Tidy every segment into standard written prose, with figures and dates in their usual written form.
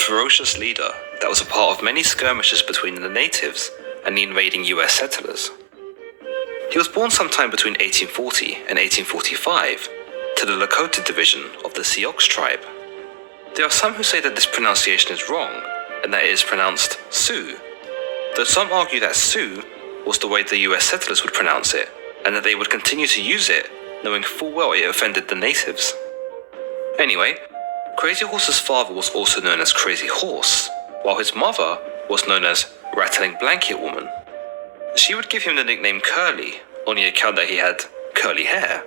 ferocious leader that was a part of many skirmishes between the natives and the invading US settlers. He was born sometime between 1840 and 1845 to the Lakota division of the Sioux tribe. There are some who say that this pronunciation is wrong and that it is pronounced Sioux, though some argue that Sioux was the way the US settlers would pronounce it and that they would continue to use it knowing full well it offended the natives. Anyway, Crazy Horse's father was also known as Crazy Horse, while his mother was known as Rattling Blanket Woman. She would give him the nickname Curly on the account that he had curly hair.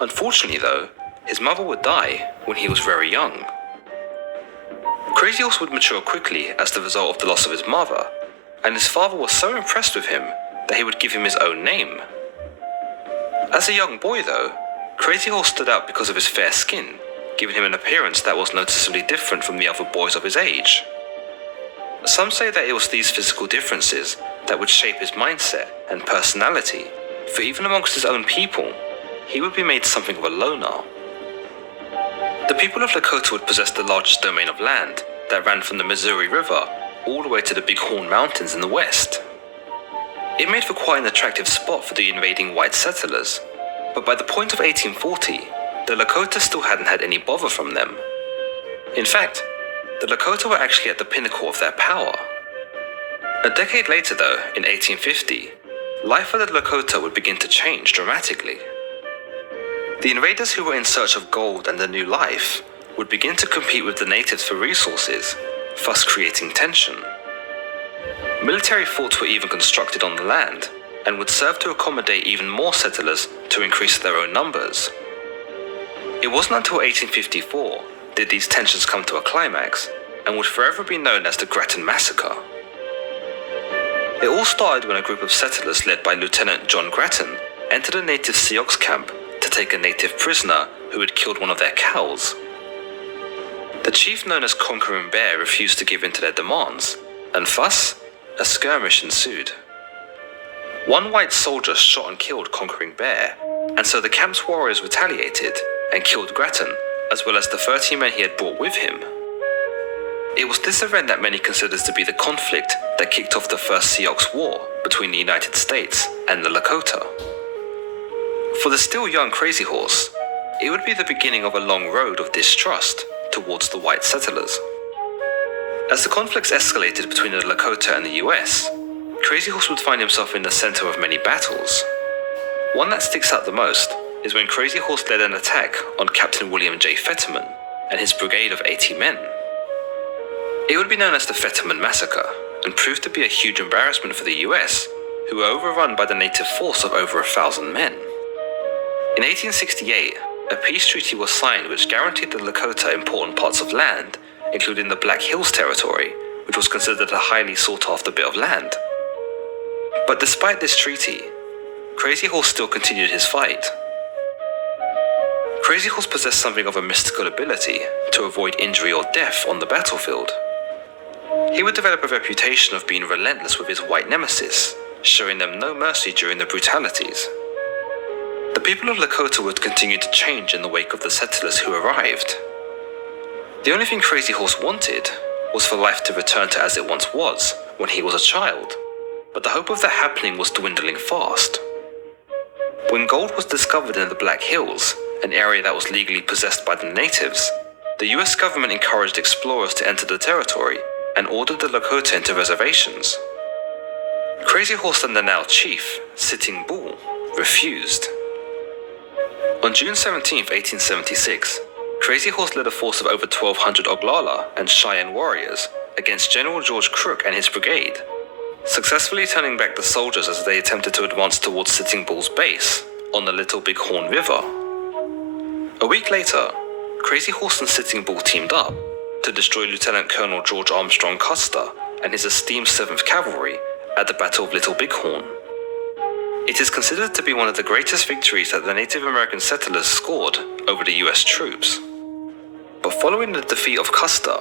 Unfortunately though, his mother would die when he was very young. Crazy Horse would mature quickly as the result of the loss of his mother, and his father was so impressed with him that he would give him his own name. As a young boy though, Crazy Horse stood out because of his fair skin, giving him an appearance that was noticeably different from the other boys of his age. Some say that it was these physical differences that would shape his mindset and personality, for even amongst his own people, he would be made something of a loner. The people of Lakota would possess the largest domain of land that ran from the Missouri River all the way to the Big Horn Mountains in the west. It made for quite an attractive spot for the invading white settlers, but by the point of 1840, the Lakota still hadn't had any bother from them. In fact, the Lakota were actually at the pinnacle of their power. A decade later though, in 1850, life for the Lakota would begin to change dramatically. The invaders who were in search of gold and a new life would begin to compete with the natives for resources, thus creating tension. Military forts were even constructed on the land and would serve to accommodate even more settlers to increase their own numbers. It wasn't until 1854 did these tensions come to a climax and would forever be known as the Grattan Massacre. It all started when a group of settlers led by Lieutenant John Grattan entered a native Sioux camp to take a native prisoner who had killed one of their cows. The chief known as Conquering Bear refused to give in to their demands, and thus, a skirmish ensued. One white soldier shot and killed Conquering Bear, and so the camp's warriors retaliated and killed Grattan, as well as the 30 men he had brought with him. It was this event that many consider to be the conflict that kicked off the First Sioux War between the United States and the Lakota. For the still young Crazy Horse, it would be the beginning of a long road of distrust towards the white settlers. As the conflicts escalated between the Lakota and the US, Crazy Horse would find himself in the center of many battles. One that sticks out the most is when Crazy Horse led an attack on Captain William J. Fetterman and his brigade of 80 men. It would be known as the Fetterman Massacre and proved to be a huge embarrassment for the US, who were overrun by the native force of over 1,000 men. In 1868, a peace treaty was signed which guaranteed the Lakota important parts of land, including the Black Hills Territory, which was considered a highly sought-after bit of land. But despite this treaty, Crazy Horse still continued his fight. Crazy Horse possessed something of a mystical ability to avoid injury or death on the battlefield. He would develop a reputation of being relentless with his white nemesis, showing them no mercy during the brutalities. The people of Lakota would continue to change in the wake of the settlers who arrived. The only thing Crazy Horse wanted was for life to return to as it once was when he was a child, but the hope of that happening was dwindling fast. When gold was discovered in the Black Hills, an area that was legally possessed by the natives, the US government encouraged explorers to enter the territory and ordered the Lakota into reservations. Crazy Horse and the now chief, Sitting Bull, refused. On June 17, 1876, Crazy Horse led a force of over 1,200 Oglala and Cheyenne warriors against General George Crook and his brigade, successfully turning back the soldiers as they attempted to advance towards Sitting Bull's base on the Little Big Horn River. A week later, Crazy Horse and Sitting Bull teamed up to destroy Lieutenant Colonel George Armstrong Custer and his esteemed 7th Cavalry at the Battle of Little Bighorn. It is considered to be one of the greatest victories that the Native American settlers scored over the US troops. But following the defeat of Custer,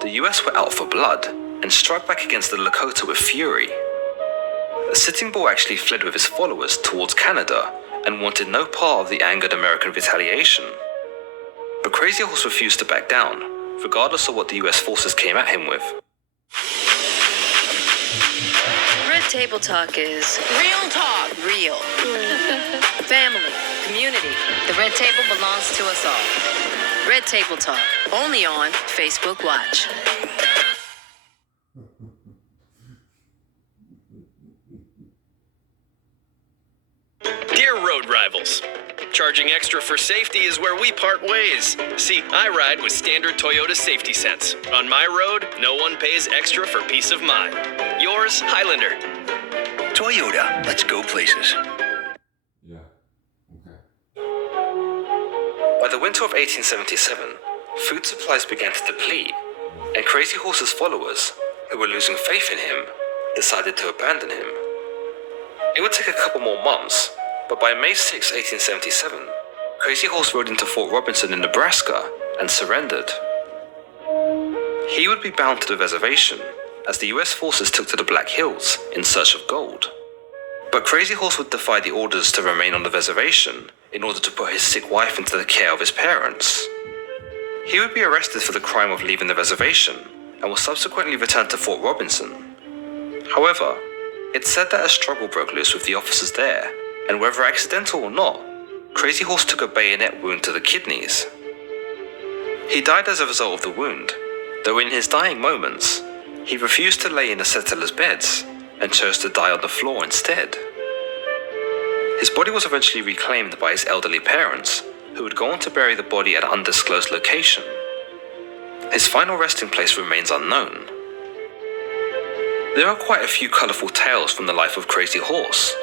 the US were out for blood and struck back against the Lakota with fury. Sitting Bull actually fled with his followers towards Canada and wanted no part of the angered American retaliation. But Crazy Horse refused to back down, regardless of what the US forces came at him with. Red Table Talk is Real talk. real. Family, community. The Red Table belongs to us all. Red Table Talk, only on Facebook Watch. Dear road rivals, charging extra for safety is where we part ways. See, I ride with standard Toyota Safety Sense. On my road, no one pays extra for peace of mind. Yours, Highlander. Toyota, let's go places. Yeah. Okay. By the winter of 1877, food supplies began to deplete, and Crazy Horse's followers, who were losing faith in him, decided to abandon him. It would take a couple more months, but by May 6, 1877, Crazy Horse rode into Fort Robinson in Nebraska and surrendered. He would be bound to the reservation as the US forces took to the Black Hills in search of gold. But Crazy Horse would defy the orders to remain on the reservation in order to put his sick wife into the care of his parents. He would be arrested for the crime of leaving the reservation and was subsequently returned to Fort Robinson. However, it's said that a struggle broke loose with the officers there, and whether accidental or not, Crazy Horse took a bayonet wound to the kidneys. He died as a result of the wound, though in his dying moments, he refused to lay in the settlers' beds and chose to die on the floor instead. His body was eventually reclaimed by his elderly parents, who would go on to bury the body at an undisclosed location. His final resting place remains unknown. There are quite a few colourful tales from the life of Crazy Horse,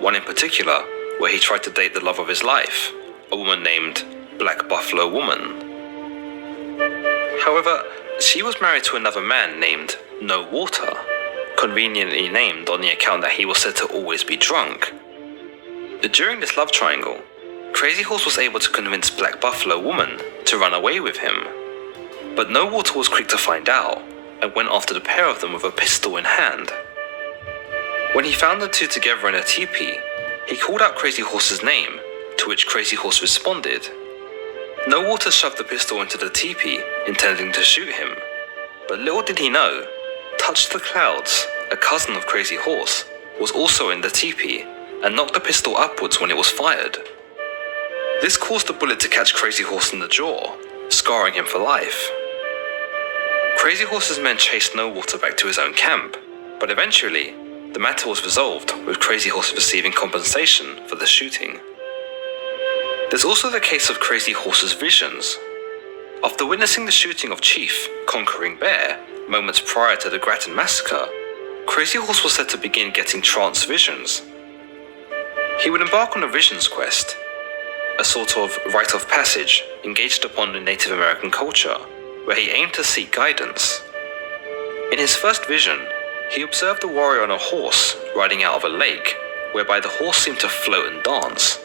one in particular where he tried to date the love of his life, a woman named Black Buffalo Woman. However, she was married to another man named No Water, conveniently named on the account that he was said to always be drunk. During this love triangle, Crazy Horse was able to convince Black Buffalo Woman to run away with him, but No Water was quick to find out and went after the pair of them with a pistol in hand. When he found the two together in a teepee, he called out Crazy Horse's name, to which Crazy Horse responded. No Water shoved the pistol into the teepee, intending to shoot him, but little did he know, Touch the Clouds, a cousin of Crazy Horse, was also in the teepee and knocked the pistol upwards when it was fired. This caused the bullet to catch Crazy Horse in the jaw, scarring him for life. Crazy Horse's men chased No Water back to his own camp, but eventually, the matter was resolved with Crazy Horse receiving compensation for the shooting. There's also the case of Crazy Horse's visions. After witnessing the shooting of Chief Conquering Bear moments prior to the Grattan massacre, Crazy Horse was said to begin getting trance visions. He would embark on a visions quest, a sort of rite of passage engaged upon in Native American culture, where he aimed to seek guidance. In his first vision, he observed a warrior on a horse riding out of a lake, whereby the horse seemed to float and dance.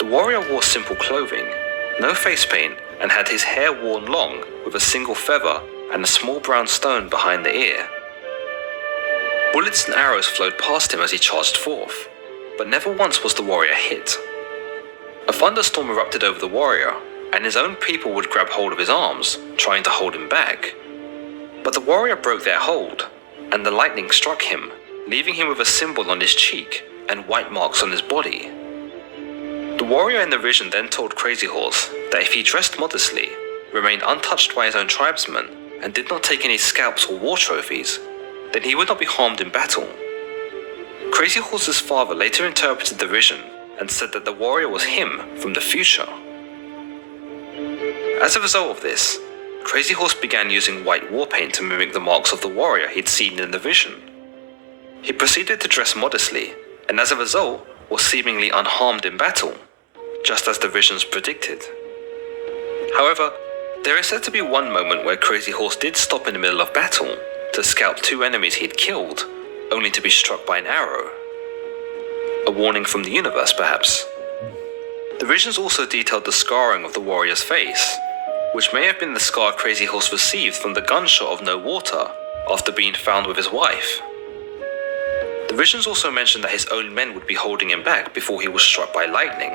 The warrior wore simple clothing, no face paint, and had his hair worn long with a single feather and a small brown stone behind the ear. Bullets and arrows flowed past him as he charged forth, but never once was the warrior hit. A thunderstorm erupted over the warrior, and his own people would grab hold of his arms, trying to hold him back. But the warrior broke their hold, and the lightning struck him, leaving him with a symbol on his cheek and white marks on his body. The warrior in the vision then told Crazy Horse that if he dressed modestly, remained untouched by his own tribesmen, and did not take any scalps or war trophies, then he would not be harmed in battle. Crazy Horse's father later interpreted the vision and said that the warrior was him from the future. As a result of this, Crazy Horse began using white war paint to mimic the marks of the warrior he'd seen in the vision. He proceeded to dress modestly, and as a result, was seemingly unharmed in battle, just as the visions predicted. However, there is said to be one moment where Crazy Horse did stop in the middle of battle to scalp two enemies he'd killed, only to be struck by an arrow. A warning from the universe, perhaps. The visions also detailed the scarring of the warrior's face, which may have been the scar Crazy Horse received from the gunshot of No Water after being found with his wife. The visions also mentioned that his own men would be holding him back before he was struck by lightning.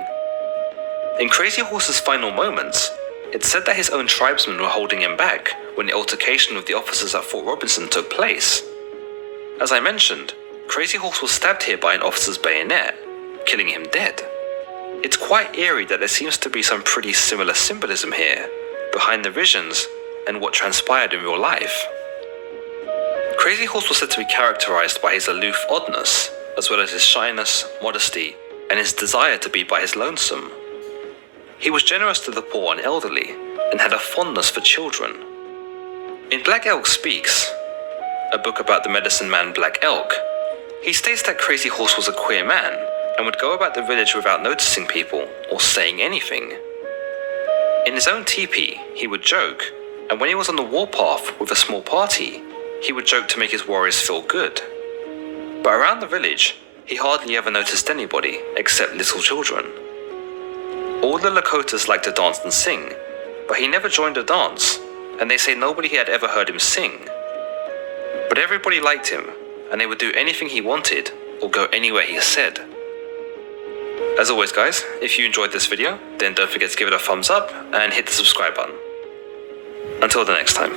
In Crazy Horse's final moments, It's said that his own tribesmen were holding him back when the altercation with the officers at Fort Robinson took place. As I mentioned, Crazy Horse was stabbed here by an officer's bayonet, killing him dead. It's quite eerie that there seems to be some pretty similar symbolism here, behind the visions and what transpired in real life. Crazy Horse was said to be characterized by his aloof oddness, as well as his shyness, modesty, and his desire to be by his lonesome. He was generous to the poor and elderly, and had a fondness for children. In Black Elk Speaks, a book about the medicine man Black Elk, he states that Crazy Horse was a queer man, and would go about the village without noticing people or saying anything. In his own teepee, he would joke, and when he was on the warpath with a small party, he would joke to make his warriors feel good. But around the village, he hardly ever noticed anybody except little children. All the Lakotas liked to dance and sing, but he never joined a dance, and they say nobody had ever heard him sing. But everybody liked him, and they would do anything he wanted or go anywhere he said. As always guys, if you enjoyed this video, then don't forget to give it a thumbs up and hit the subscribe button. Until the next time.